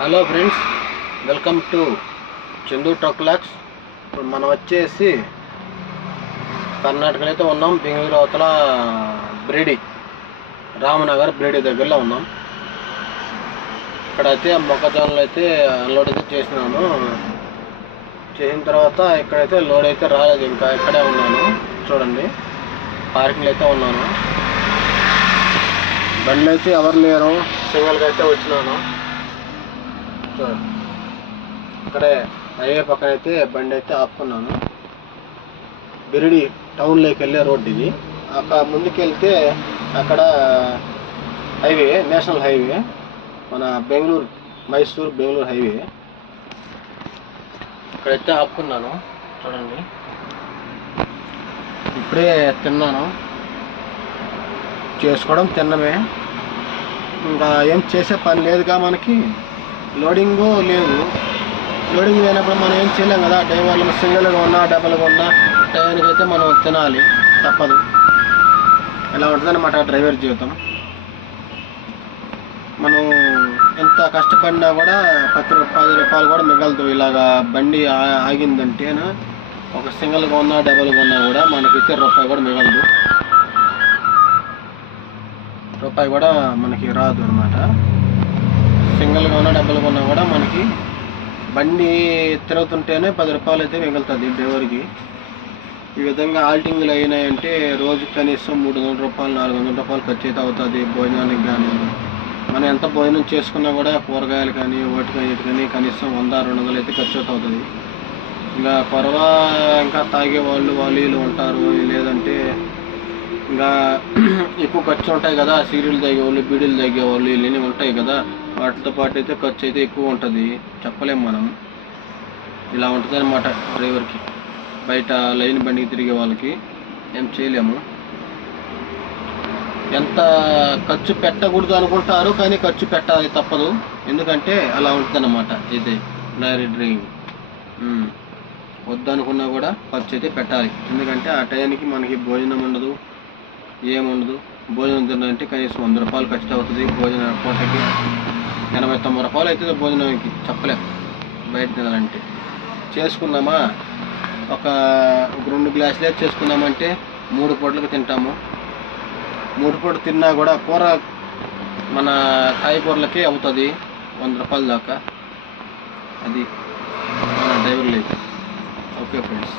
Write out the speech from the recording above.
Hello friends, welcome to Chandu truck lakhs. ఇప్పుడు మనం వచ్చేసి కర్ణాటకలో అయితే ఉన్నాం. బెంగళూరు అవతల బ్రిడి, రామనగర్ బ్రిడి దగ్గరలో ఉన్నాం. ఇక్కడైతే మొక్కజొన్నలు అయితే అన్లోడ్ అయితే చేసినాను. చేసిన తర్వాత ఇక్కడైతే లోడ్ అయితే రాలేదు, ఇంకా ఇక్కడే ఉన్నాను. చూడండి, పార్కింగ్లో అయితే ఉన్నాను. బండ్లు అయితే ఎవరు లేరు, సింగల్గా అయితే వచ్చినాను. ఇక్కడే హైవే పక్కన అయితే బండి అయితే ఆపుకున్నాను. బిరిడి టౌన్లోకి వెళ్ళే రోడ్డు ఇది. అక్కడ ముందుకెళ్తే అక్కడ హైవే, నేషనల్ హైవే, మన మైసూర్ బెంగళూరు హైవే. ఇక్కడైతే ఆపుకున్నాను. చూడండి, ఇప్పుడే తిన్నాను. చేసుకోవడం తిన్నమే, ఇంకా ఏం చేసే పని లేదుగా మనకి. లోడింగ్ లేదు. లోడింగ్ లేనప్పుడు మనం ఏం చేయలేం కదా. డ్రైవర్లు సింగిల్గా ఉన్నా డబల్గా ఉన్నా టైంకి అయితే మనం తినాలి, తప్పదు. ఇలా ఉంటుందన్నమాట డ్రైవర్ జీవితం. మనం ఎంత కష్టపడినా కూడా 10 రూపాయలు కూడా మిగలదు. ఇలాగా బండి ఆగిందంటే ఒక సింగిల్గా ఉన్నా డబల్గా ఉన్నా కూడా మనకైతే రూపాయి కూడా మిగలదు. రూపాయి కూడా మనకి రాదు అనమాట. సింగిల్గా ఉన్నా డబల్గా ఉన్నా కూడా మనకి బండి తిరుగుతుంటేనే 10 రూపాయలు అయితే మిగులుతుంది డ్రైవర్కి. ఈ విధంగా ఆల్టింగ్లు అయినాయంటే రోజుకి కనీసం 300 రూపాయలు 400 రూపాయలు ఖర్చు అయితే అవుతుంది భోజనానికి. కానీ మనం ఎంత భోజనం చేసుకున్నా కూడా కూరగాయలు కానీ వాటికి కానీ కనీసం 100-200 అయితే ఖర్చు అవుతుంది. ఇంకా ఇంకా తాగేవాళ్ళు వీళ్ళు ఉంటారు. లేదంటే ఇంకా ఎక్కువ ఖర్చు ఉంటాయి కదా, సీరియల్ తాగేవాళ్ళు, బీడీలు తాగేవాళ్ళు, ఇవన్నీ ఉంటాయి కదా. వాటితో పాటు అయితే ఖర్చు అయితే ఎక్కువ ఉంటుంది, చెప్పలేము మనం. ఇలా ఉంటుంది అన్నమాట డ్రైవర్కి. బయట లైన్ బండికి తిరిగే వాళ్ళకి ఏం చేయలేము. ఎంత ఖర్చు పెట్టకూడదు అనుకుంటారు, కానీ ఖర్చు పెట్టాలి, తప్పదు. ఎందుకంటే అలా ఉంటుంది అన్నమాట ఇది డైరెక్ట్ డ్రైవింగ్. వద్దనుకున్నా కూడా ఖర్చు అయితే పెట్టాలి. ఎందుకంటే ఆ టైంకి మనకి భోజనం ఉండదు, ఏముండదు. భోజనం తినాలంటే కనీసం 100 రూపాయలు ఖర్చు అవుతుంది. భోజన పూటకి 80-90 రూపాయలు అవుతుంది భోజనానికి, చెప్పలేం. బయట తినాలంటే చేసుకున్నామా, ఒక 2 గ్లాసులే చేసుకున్నామంటే 3 పూటలకు తింటాము. 3 పూటలు తిన్నా కూడా కూర మన కాయకూరలకే అవుతుంది 100 రూపాయల దాకా. అది మన డ్రైవర్లు అయితే. Okay friends.